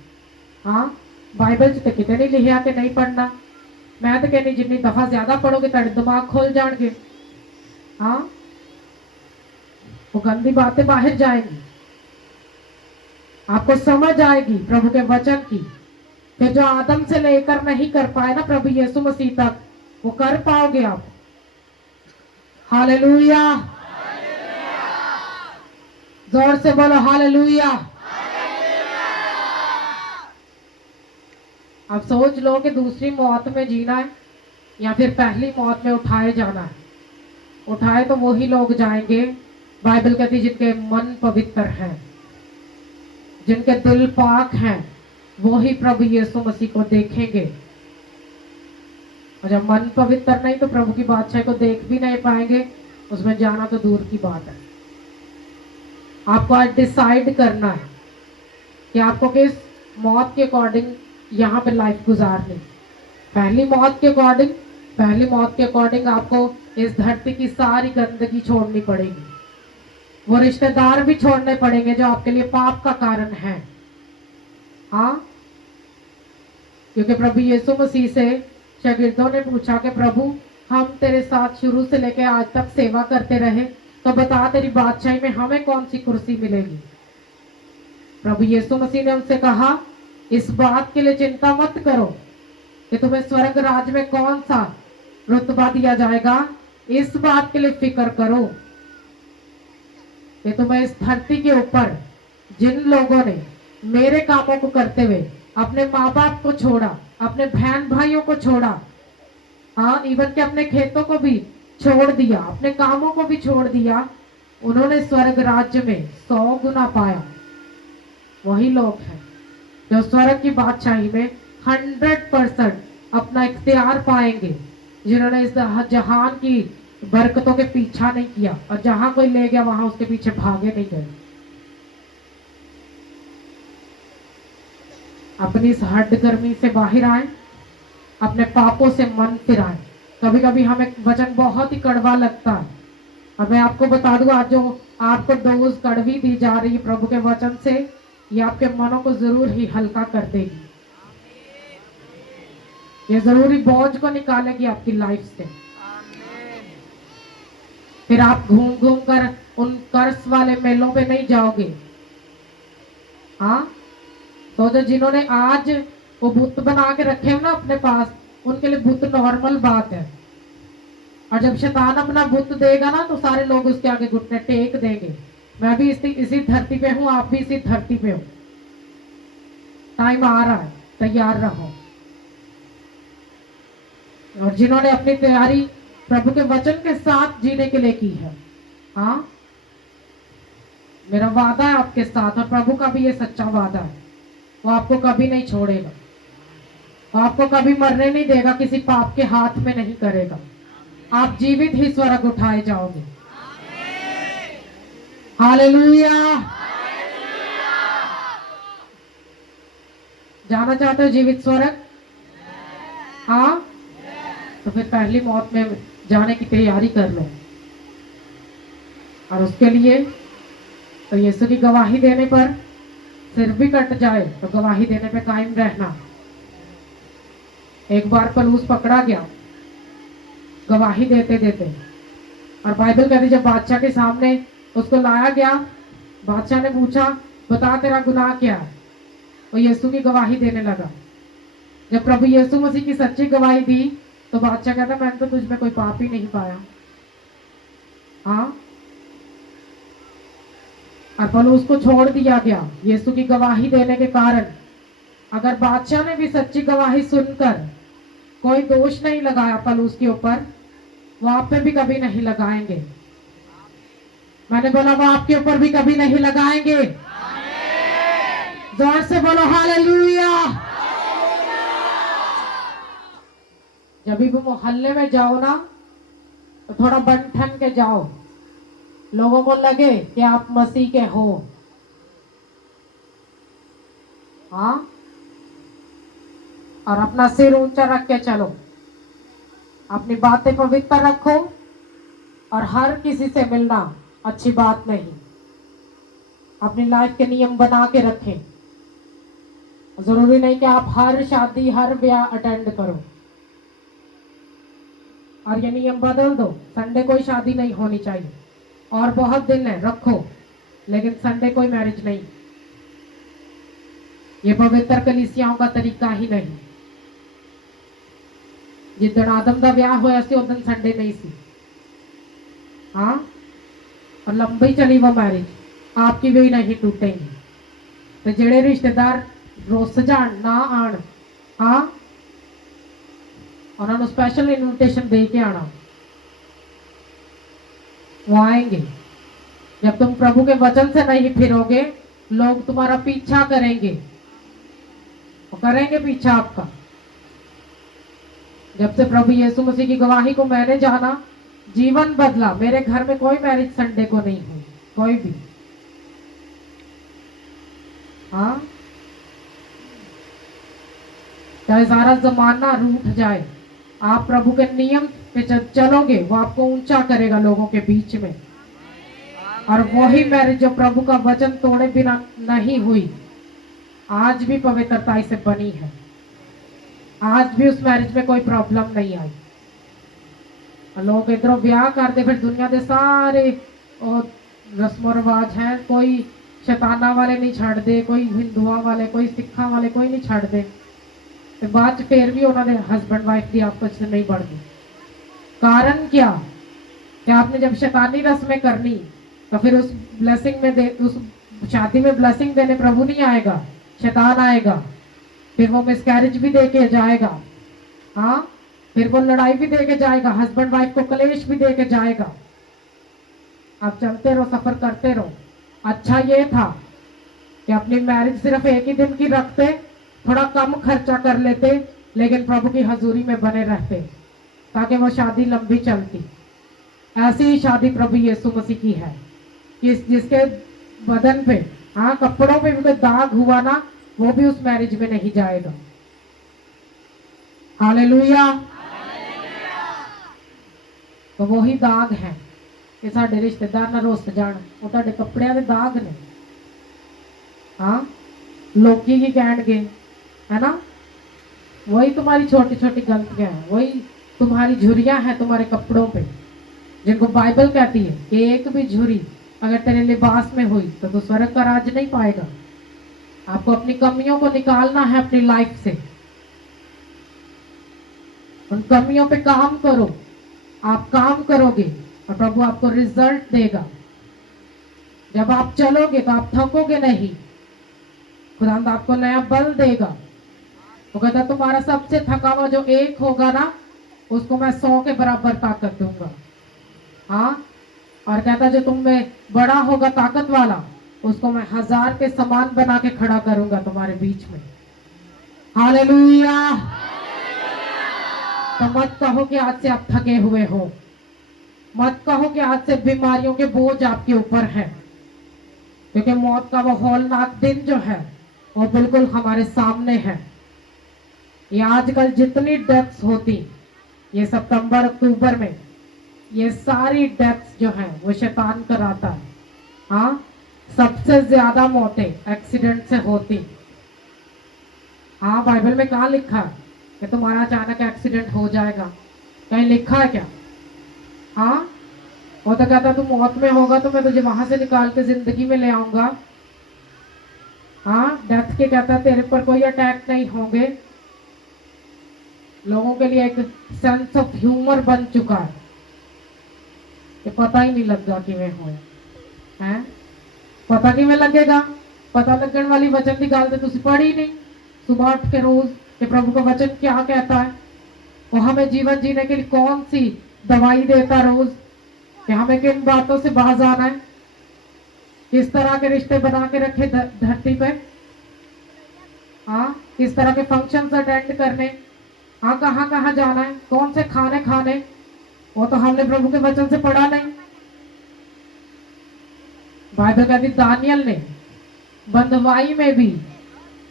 हाँ, बाइबल तो कितने नहीं लिखा कि नहीं पढ़ना। मैं तो कहनी जितनी दफा ज्यादा पढ़ोगे तेरे दिमाग खोल जाएंगे। हाँ, वो गंदी बातें बाहर जाएंगी, आपको समझ आएगी प्रभु के वचन की। फिर जो आदम से लेकर नहीं कर पाए ना प्रभु यीशु मसीह तक, वो कर पाओगे आप। हालेलुया, जोर से बोलो हालेलुया। अब सोच लो कि दूसरी मौत में जीना है या फिर पहली मौत में उठाए जाना है। उठाए तो वही लोग जाएंगे, बाइबल कहती है, जिनके मन पवित्र हैं, जिनके दिल पाक हैं, वो ही प्रभु यीशु मसीह को देखेंगे। और जब मन पवित्र नहीं, तो प्रभु की बादशाही को देख भी नहीं पाएंगे। उसमें जाना तो दूर की बात है। आपको आज डिसाइड करना है कि आपको किस मौत के अकॉर्डिंग यहाँ पे लाइफ गुजारनी। पहली मौत के अकॉर्डिंग आपको इस धरती की सारी गंदगी छोड़नी पड़ेगी। वो रिश्तेदार भी छोड़ने पड़ेंगे जो आपके लिए पाप का कारण है। हाँ, क्योंकि प्रभु यीशु मसीह से शागिर्दों ने पूछा कि प्रभु, हम तेरे साथ शुरू से लेकर आज तक सेवा करते रहे, तो बता तेरी बादशाही में हमें कौन सी कुर्सी मिलेगी? प्रभु यीशु मसीह ने उनसे कहा, इस बात के लिए चिंता मत करो कि तुम्हें स्वर्ग राज में कौन सा रुतबा दिया जाएगा। इस बात के लिए फिक्र करो कि तुम्हें इस धरती के ऊपर जिन लोगों ने मेरे कामों को करते हुए अपने माँ बाप को छोड़ा, अपने बहन भाइयों को छोड़ा, हाँ, इवन के अपने खेतों को भी छोड़ दिया, अपने कामों को भी छोड़ दिया, उन्होंने स्वर्ग राज्य में 100 गुना पाया। वही लोग हैं जो स्वर्ग की बादशाही में 100% अपना इख्तियार पाएंगे, जिन्होंने इस जहान की बरकतों के पीछा नहीं किया और जहां कोई ले गया वहां उसके पीछे भागे नहीं गए। अपनी इस हड्ड गर्मी से बाहर आए, अपने पापों से मन फिराएं। कभी कभी हमें वचन बहुत ही कड़वा लगता है, और मैं आपको बता दूं, आज जो आपको डोज कड़वी दी जा रही है प्रभु के वचन से, ये आपके मनों को जरूर ही हल्का कर देगी। ये जरूरी बोझ को निकालेगी आपकी लाइफ से। फिर आप घूम घूम कर उन कर्स वाले मेलों पे नहीं जाओगे। हाँ, तो जो जिन्होंने आज वो बुत बना के रखे हैं ना अपने पास, उनके लिए बुत नॉर्मल बात है। और जब शैतान अपना बुत देगा ना, तो सारे लोग उसके आगे घुटने टेक देंगे। मैं भी इसी धरती पे हूं, आप भी इसी धरती पे हो। टाइम आ रहा है, तैयार रहो। और जिन्होंने अपनी तैयारी प्रभु के वचन के साथ जीने के लिए की है, हाँ, मेरा वादा है आपके साथ, और प्रभु का भी ये सच्चा वादा है, वो आपको कभी नहीं छोड़ेगा, वो आपको कभी मरने नहीं देगा, किसी पाप के हाथ में नहीं करेगा। आप जीवित ही स्वर्ग उठाए जाओगे। हालेलुया। जाना चाहते हो जीवित स्वर्ग? हाँ, तो फिर पहली मौत में जाने की तैयारी कर लो। और उसके लिए तो यीशु की गवाही देने पर सिर भी कट जाए तो गवाही देने पे कायम रहना। एक बार पलूस पकड़ा गया गवाही देते देते, और बाइबल कहती जब बादशाह के सामने उसको लाया गया, बादशाह ने पूछा, बता तेरा गुनाह क्या है? वो यीशु की गवाही देने लगा। जब प्रभु यीशु मसीह की सच्ची गवाही दी, तो बादशाह कहता, मैंने तो तुझमें कोई पाप ही नहीं पाया। हाँ, और पलूस को छोड़ दिया गया यीशु की गवाही देने के कारण। अगर बादशाह ने भी सच्ची गवाही सुनकर कोई दोष नहीं लगाया पलूस के ऊपर, वो आप पे भी कभी नहीं लगाएंगे। मैंने बोला वो आपके ऊपर भी कभी नहीं लगाएंगे। जोर से बोलो हालेलुया। जब भी मोहल्ले में जाओ ना, तो थोड़ा बन ठन के जाओ, लोगों को लगे कि आप मसीह के हो। हाँ, और अपना सिर ऊंचा रख के चलो, अपनी बातें पवित्र रखो, और हर किसी से मिलना अच्छी बात नहीं। अपनी लाइफ के नियम बना के रखें। जरूरी नहीं कि आप हर शादी हर ब्याह अटेंड करो, और ये नियम बदल दो, संडे कोई शादी नहीं होनी चाहिए, और बहुत दिन है रखो, लेकिन संडे कोई मैरिज नहीं। ये पवित्र कलीसियाओं का तरीका ही नहीं। जिदन आदम का ब्याह होया सी उस दिन संडे नहीं सी। हाँ, और लंबी चली वो मैरिज, आपकी भी नहीं टूटेंगी। तो जेड़े रिश्तेदार रुस जान ना आन, हाँ, उन्होंने स्पेशल इन्विटेशन दे के आना, वो आएंगे। जब तुम प्रभु के वचन से नहीं फिरोगे, लोग तुम्हारा पीछा करेंगे, वो करेंगे पीछा आपका। जब से प्रभु यीशु मसीह की गवाही को मैंने जाना, जीवन बदला। मेरे घर में कोई मैरिज संडे को नहीं हुई, कोई भी। हाँ, चाहे सारा जमाना रूठ जाए, आप प्रभु के नियम पे चलोगे, वो आपको ऊंचा करेगा लोगों के बीच में। और वही मैरिज जो प्रभु का वचन तोड़े बिना नहीं हुई, आज भी पवित्रता से बनी है। आज भी उस मैरिज में कोई प्रॉब्लम नहीं आई। लोग इधरों ब्याह करते, फिर दुनिया के सारे रस्मों रिवाज हैं, कोई शैताना वाले नहीं छड्डदे, कोई हिंदुआ वाले, कोई सिखा वाले, कोई नहीं छड्डदे। ते बाद च फिर भी उन्होंने हस्बैंड वाइफ की आपस में नहीं बढ़ती। कारण क्या कि आपने जब शैतानी रस्में करनी तो फिर उस ब्लेसिंग में उस शादी में ब्लेसिंग देने प्रभु नहीं आएगा, शैतान आएगा। फिर वो मिसकैरेज भी दे के जाएगा, हाँ, फिर वो लड़ाई भी दे के जाएगा, हस्बैंड वाइफ को कलेश भी दे के जाएगा। आप चलते रहो, सफर करते रहो। अच्छा ये था कि अपनी मैरिज सिर्फ एक ही दिन की रखते, थोड़ा कम खर्चा कर लेते, लेकिन प्रभु की हजूरी में बने रहते ताकि वो शादी लंबी चलती। ऐसी ही शादी प्रभु यीशु मसीह की है कि जिसके बदन पे, हाँ, कपड़ों पे भी कोई दाग हुआ ना, वो भी उस मैरिज में नहीं जाएगा। हालेलुया। तो वही दाग है कि साडे रिश्तेदार ना रुस जान, वो तुहाडे कपड़ियां दे दाग ने। हाँ, लोकी की कहणगे, है ना, वही तुम्हारी छोटी छोटी गलतियां हैं, वही तुम्हारी झुरियां हैं तुम्हारे कपड़ों पे, जिनको बाइबल कहती है कि एक भी झुरी अगर तेरे लिबास में हुई तो तू स्वर्ग का राज नहीं पाएगा। आपको अपनी कमियों को निकालना है अपनी लाइफ से, उन कमियों पे काम करो। आप काम करोगे और प्रभु आपको रिजल्ट देगा। जब आप चलोगे तो आप थकोगे नहीं, खुदावंद आपको नया बल देगा। वो कहता तुम्हारा सबसे थका हुआ जो एक होगा ना, उसको मैं 100 के बराबर ताकत दूंगा। हाँ, और कहता जो तुम में बड़ा होगा ताकत वाला, उसको मैं 1000 के समान बना के खड़ा करूंगा तुम्हारे बीच में। हालेलुया। तो मत कहो कि आज से आप थके हुए हो, मत कहो कि आज से बीमारियों के बोझ आपके ऊपर है, क्योंकि मौत का वो हौलनाक दिन जो है वो बिल्कुल हमारे सामने है। ये आजकल जितनी डेथ्स होती, ये सितंबर अक्टूबर में, ये सारी डेथ्स जो है वो शैतान कराता है। हाँ, सबसे ज्यादा मौतें एक्सीडेंट से होती। हाँ, बाइबल में कहाँ लिखा है कि तुम्हारा अचानक एक्सीडेंट हो जाएगा? कहीं लिखा है क्या? हाँ, वो तो कहता तू मौत में होगा तो मैं तुझे वहां से निकाल के जिंदगी में ले आऊंगा। हाँ, डेथ के कहता तेरे पर कोई अटैक नहीं होंगे। लोगों के लिए एक सेंस ऑफ ह्यूमर बन चुका है कि पता ही नहीं लगता किवें होया है। पता किवें लगेगा? पता लगने वाली वचन की गल तो तुसी पढ़ी नहीं। सुबह उठ के रोज कि प्रभु का वचन क्या कहता है, वो हमें जीवन जीने के लिए कौन सी दवाई देता रोज, कि हमें किन बातों से बाज आना है, किस तरह के रिश्ते बना के रखे धरती पे, हाँ, किस तरह के फंक्शंस अटेंड करने, हाँ, कहाँ कहाँ जाना है, कौन से खाने खाने, वो तो हमने प्रभु के वचन से पढ़ा नहीं। बाइबल कहती दानियल ने बंधुआई में भी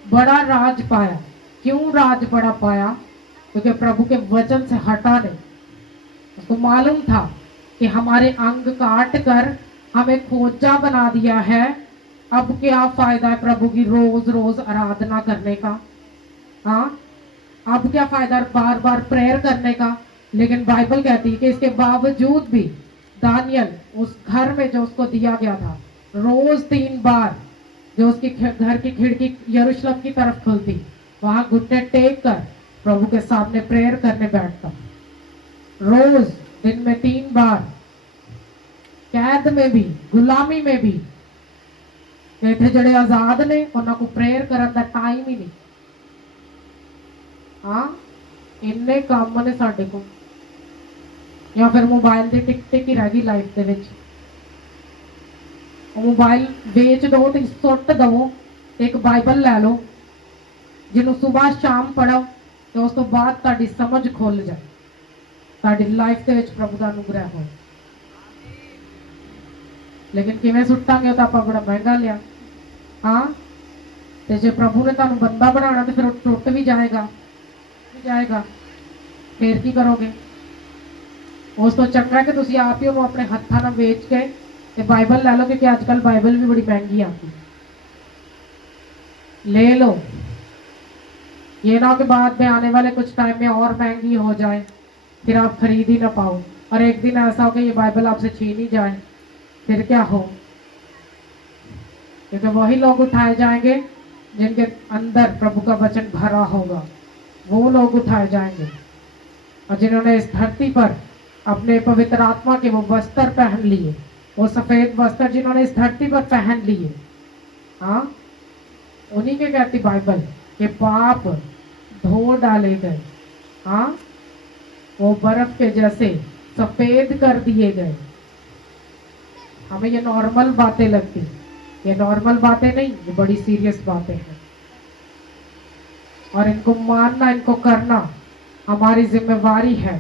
बड़ा राज पाया। क्यों राज बड़ा पाया? क्योंकि प्रभु के वचन से हटा नहीं। उसको मालूम था कि हमारे अंग काट कर हमें खोजा बना दिया है, अब क्या फायदा है प्रभु की रोज रोज आराधना करने का? हाँ, अब क्या फायदा बार बार प्रेयर करने का? लेकिन बाइबल कहती है कि इसके बावजूद भी दानियल उस घर में जो उसको दिया गया था, रोज 3 बार जो उसकी घर की खिड़की यरूशलेम की तरफ खुलती, वहां घुटने टेक कर प्रभु के सामने प्रेयर करने बैठता। रोज दिन में 3 बार, कैद में भी, गुलामी में भी। इतने जड़े आजाद ने उन्होंने को प्रेयर करने का टाइम ही नहीं। हाँ, इन्ने काम ने साडे को, या फिर मोबाइल की टिक टिक ही रह गई लाइफ के विच। मोबाइल बेच दो तो सुट दो, एक बाइबल लै लो जिन्हों सुबह शाम पढ़ो, तो उस तो बाद ताड़ी समझ खुल जाए, ताड़ी लाइफ के विच प्रभु का अनुग्रह हो। लेकिन किवें सुटांगे तो आप बड़ा महंगा लिया। हाँ, तो जो प्रभु ने तुहानू बंदा बनाना तो फिर टुट भी जाएगा, फिर की करोगे? उस तो चंगा कि तुसी आप ही उन्होंने अपने हत्थां नाल बेच के ते बाइबल लै लो, क्योंकि आजकल बाइबल भी बड़ी महंगी आती। ले लो, ये ना कि बाद में आने वाले कुछ टाइम में और महंगी हो जाए, फिर आप खरीद ही ना पाओ, और एक दिन ऐसा हो कि ये बाइबल आपसे छीन ही जाए, फिर क्या हो? क्योंकि वही लोग उठाए जाएंगे जिनके अंदर प्रभु का वचन भरा होगा, वो लोग उठाए जाएंगे। और जिन्होंने इस धरती पर अपने पवित्र आत्मा के वो वस्त्र पहन लिए, वो सफेद वस्त्र जिन्होंने इस धरती पर पहन लिए, हाँ, उन्हीं के कहती बाइबल के पाप धो डाले गए, हाँ, वो बर्फ के जैसे सफेद कर दिए गए। हमें ये नॉर्मल बातें लगती, ये नॉर्मल बातें नहीं, ये बड़ी सीरियस बातें हैं। और इनको मानना, इनको करना हमारी जिम्मेवारी है,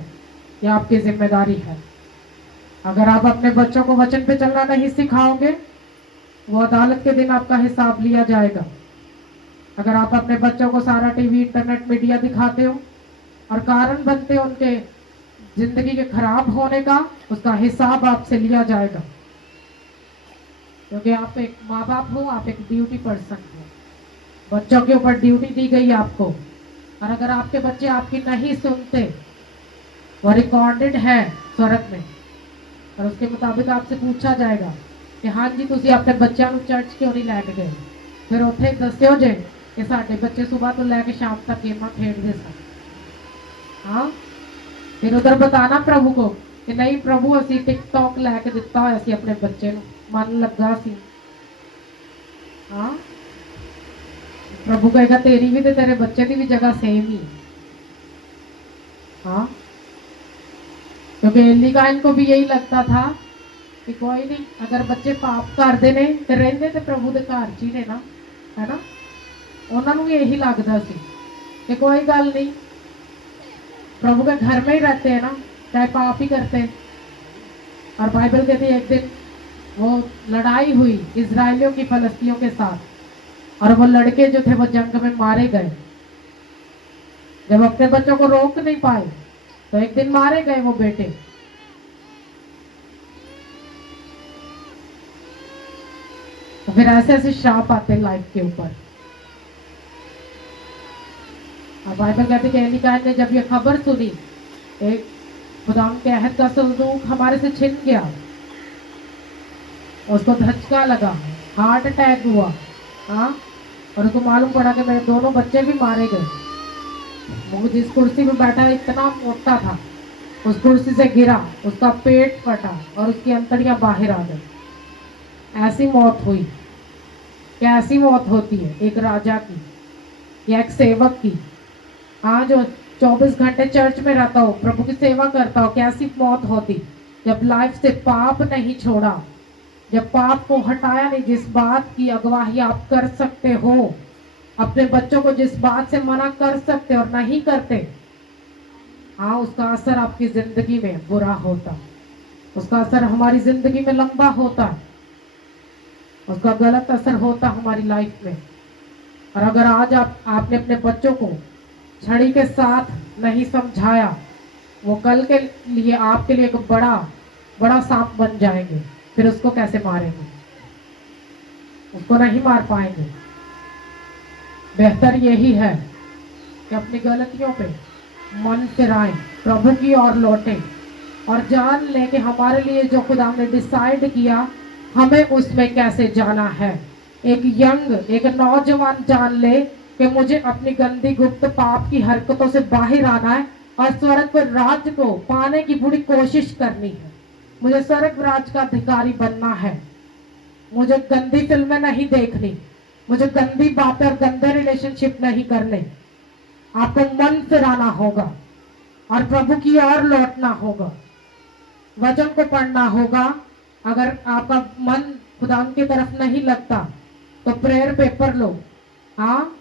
ये आपकी जिम्मेदारी है। अगर आप अपने बच्चों को वचन पे चलना नहीं सिखाओगे, वो अदालत के दिन आपका हिसाब लिया जाएगा। अगर आप अपने बच्चों को सारा टीवी, इंटरनेट, मीडिया दिखाते हो और कारण बनते हो उनके जिंदगी के खराब होने का, उसका हिसाब आपसे लिया जाएगा। क्योंकि आप एक माँ बाप हो, आप एक ड्यूटी पर्सन हो, बच्चों के ऊपर ड्यूटी दी गई आपको। और अगर आपके बच्चे आपकी नहीं सुनते, वो रिकॉर्डेड है स्वर्ग में, और उसके मुताबिक आपसे पूछा जाएगा कि हाँ जी तुसी अपने बच्चों को चर्च क्यों नहीं लैके गए। फिर उत्थे दस्यो जे कि साडे बच्चे सुबह तो लैके शाम तक गेमां खेडदे सन। हाँ, फिर उधर बताना प्रभु को कि नहीं प्रभु असी टिकटॉक लैके दिता होया सी अपने बच्चे नूं, मन लगा सी। हाँ, प्रभु कहेगा तेरी भी ते तेरे बच्चे की भी जगह सेम ही। हाँ, क्योंकि एली काइन को भी यही लगता था कि कोई नहीं, अगर बच्चे पाप करते ने तो रहंदे ते प्रभु दे घर च ही ने ना, है ना। उन्होंने भी यही लगता सी कि कोई गल नहीं, प्रभु के घर में ही रहते हैं ना, चाहे पाप ही करते हैं। और बाइबल कहती है एक दिन वो लड़ाई हुई इजराइलियों की फलस्तियों के साथ, और वो लड़के जो थे वो जंग में मारे गए। जब अपने बच्चों को रोक नहीं पाए तो एक दिन मारे गए वो बेटे। तो फिर ऐसे ऐसे श्राप आते लाइफ के ऊपर। और बाइबल कहते कि एलीकान ने जब ये खबर सुनी, एक खुदाम के अहद का संदूक हमारे से छिन गया, उसको धचका लगा, हार्ट अटैक हुआ, हाँ, और उसको मालूम पड़ा कि मेरे दोनों बच्चे भी मारे गए। वो जिस कुर्सी में बैठा इतना मोटा था, उस कुर्सी से गिरा, उसका पेट फटा और उसकी अंतड़ियां बाहर आ गई। ऐसी मौत हुई। कैसी मौत होती है एक राजा की या एक सेवक की, हाँ, जो 24 घंटे चर्च में रहता हो, प्रभु की सेवा करता हो, कैसी मौत होती जब लाइफ से पाप नहीं छोड़ा, जब पाप को हटाया नहीं। जिस बात की अगवाही आप कर सकते हो, अपने बच्चों को जिस बात से मना कर सकते और नहीं करते, हाँ, उसका असर आपकी जिंदगी में बुरा होता, उसका असर हमारी जिंदगी में लंबा होता, उसका गलत असर होता हमारी लाइफ में। और अगर आज आपने अपने बच्चों को छड़ी के साथ नहीं समझाया, वो कल के लिए आपके लिए एक बड़ा बड़ा सांप बन जाएंगे। फिर उसको कैसे मारेंगे? उसको नहीं मार पाएंगे। बेहतर यही है कि अपनी गलतियों पे मन फिराएं, प्रभु की ओर लौटें और जान लें कि हमारे लिए जो खुदा ने डिसाइड किया, हमें उसमें कैसे जाना है। एक नौजवान जान ले कि मुझे अपनी गंदी गुप्त पाप की हरकतों से बाहर आना है और स्वर्ग पर राज को पाने की पूरी कोशिश करनी है। मुझे स्वर्ग राज का अधिकारी बनना है। मुझे गंदी फिल्में नहीं देखनी, मुझे गंदी बातें और गंदे रिलेशनशिप नहीं करने। आपको मन फिराना होगा और प्रभु की ओर लौटना होगा, वचन को पढ़ना होगा। अगर आपका मन खुदा की तरफ नहीं लगता तो प्रेयर पेपर लो, हाँ,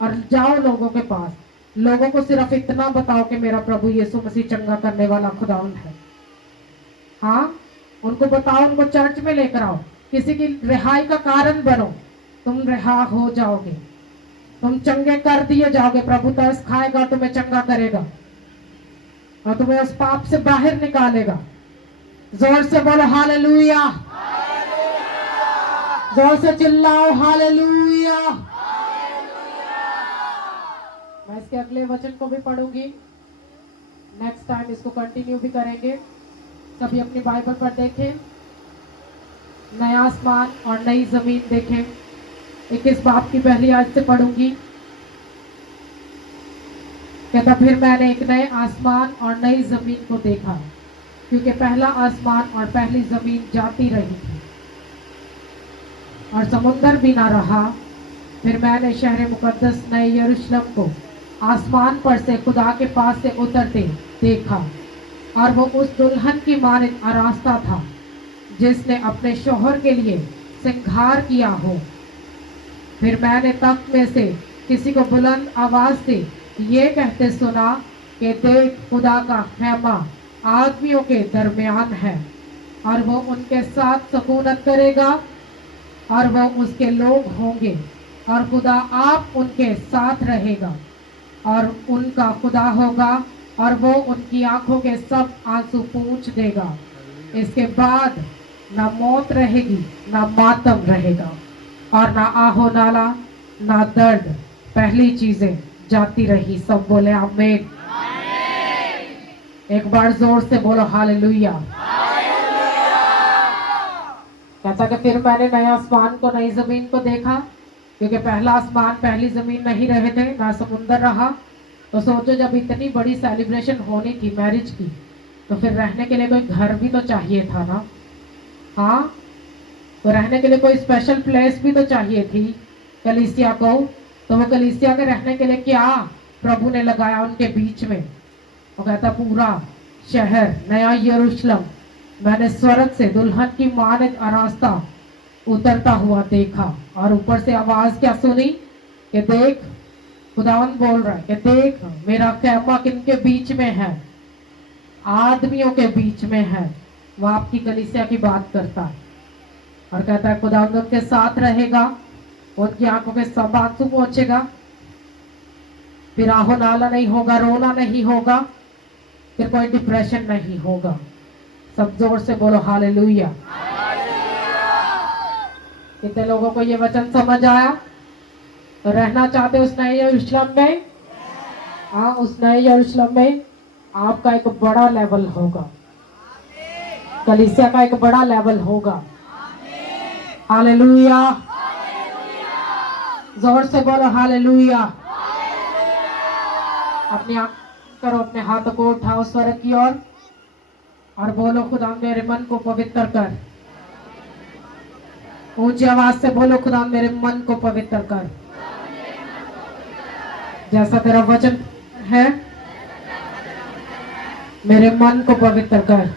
और जाओ लोगों के पास, लोगों को सिर्फ इतना बताओ कि मेरा प्रभु यीशु मसीह चंगा करने वाला खुदावन है। हाँ, उनको बताओ, उनको चर्च में लेकर आओ, किसी की रिहाई का कारण बनो। तुम रिहा हो जाओगे, तुम चंगे कर दिए जाओगे। प्रभु तरस खाएगा, तुम्हें चंगा करेगा और तुम्हें उस पाप से बाहर निकालेगा। जोर से बोलो हालेलुया, जोर से चिल्लाओ हालेलुया। मैं इसके अगले वचन को भी पढ़ूंगी, नेक्स्ट टाइम इसको कंटिन्यू भी करेंगे। सभी अपनी बाइबल पर देखें। नया आसमान और नई जमीन देखे। 21 बाब की पहली आयत से पढ़ूंगी। कहता फिर मैंने एक नए आसमान और नई जमीन को देखा, क्योंकि पहला आसमान और पहली जमीन जाती रही थी और समुंदर भी ना रहा। फिर मैंने शहर मुकद्दस नए यरूशलेम को आसमान पर से खुदा के पास से उतरते देखा, और वो उस दुल्हन की मानित आरास्ता था जिसने अपने शौहर के लिए श्रृंगार किया हो। फिर मैंने तख्त में से किसी को बुलंद आवाज से ये कहते सुना कि देख, खुदा का खैमा आदमियों के दरमियान है, और वो उनके साथ सकूनत करेगा, और वो उसके लोग होंगे, और खुदा आप उनके साथ रहेगा और उनका खुदा होगा, और वो उनकी आंखों के सब आंसू पोंछ देगा। इसके बाद ना मौत रहेगी, ना मातम रहेगा, और ना आहो नाला, ना दर्द। पहली चीजें जाती रही। सब बोले आमीन। एक बार जोर से बोलो हालेलुया। कहता कि फिर मैंने नए आसमान को नई जमीन को देखा, क्योंकि पहला आसमान पहली जमीन नहीं रहे थे, ना समुंदर रहा। तो सोचो, जब इतनी बड़ी सेलिब्रेशन होनी थी मैरिज की, तो फिर रहने के लिए कोई घर भी तो चाहिए था ना। हाँ, तो रहने के लिए कोई स्पेशल प्लेस भी तो चाहिए थी कलीसिया को। तो वो कलीसिया के रहने के लिए क्या प्रभु ने लगाया उनके बीच में। वो कहता पूरा शहर नया यरूशलेम मैंने स्वर्ग से दुल्हन की मानित आरास्ता उतरता हुआ देखा, और ऊपर से आवाज क्या सुनी कि देख, खुदावंद बोल रहा है कि देख, मेरा खैमा किनके बीच में है? आदमियों के बीच में है। वो आपकी कलीसिया की बात करता है और कहता है खुदावंद उनके साथ रहेगा, उनकी आंखों के सब आंसू पहुंचेगा, फिर आहो नाला नहीं होगा, रोना नहीं होगा, फिर कोई डिप्रेशन नहीं होगा। सब जोर से बोलो हालेलुया। कितने लोगों को ये वचन समझ आया? तो रहना चाहते उस नए यरूशलेम में? हाँ, उस नए यरूशलेम में आपका एक बड़ा लेवल होगा, कलीसिया का एक बड़ा लेवल होगा। हालेलुया। जोर से बोलो हालेलुया। अपनी आंख करो, अपने हाथों को उठाओ स्वर्ग की ओर और बोलो खुदा मेरे मन को पवित्र कर। ऊंची आवाज से बोलो खुदा मेरे मन को पवित्र कर, जैसा तेरा वचन है मेरे मन को पवित्र कर।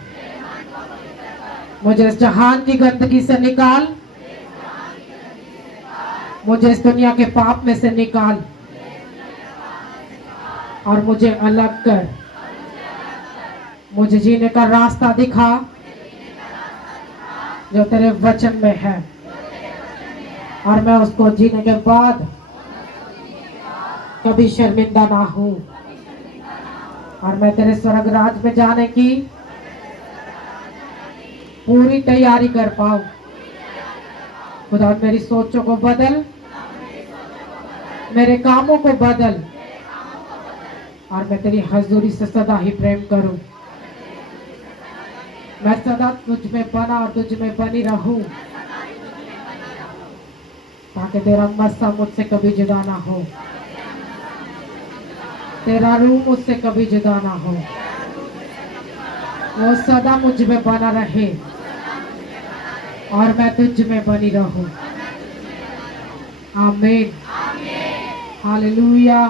मुझे इस जहान की गंदगी से निकाल, मुझे इस दुनिया के पाप में से निकाल, और मुझे अलग कर। मुझे जीने का रास्ता दिखा जो तेरे वचन में है, और मैं उसको जीने के बाद कभी शर्मिंदा ना हूं, और मैं तेरे स्वर्ग राज में जाने की पूरी तैयारी कर पाऊं। खुदा मेरी सोचों को बदल, मेरे कामों को बदल, और मैं तेरी हजूरी से सदा ही प्रेम करूं। मैं सदा तुझ में बना और तुझ में बनी रहूं, ताकि तेरा मस्सा मुझसे कभी जुदा ना हो, तेरा रूह मुझसे कभी जुदा ना हो, वो सदा मुझ में बना रहे और मैं तुझ में बनी रहूं। आमीन। हालेलुया।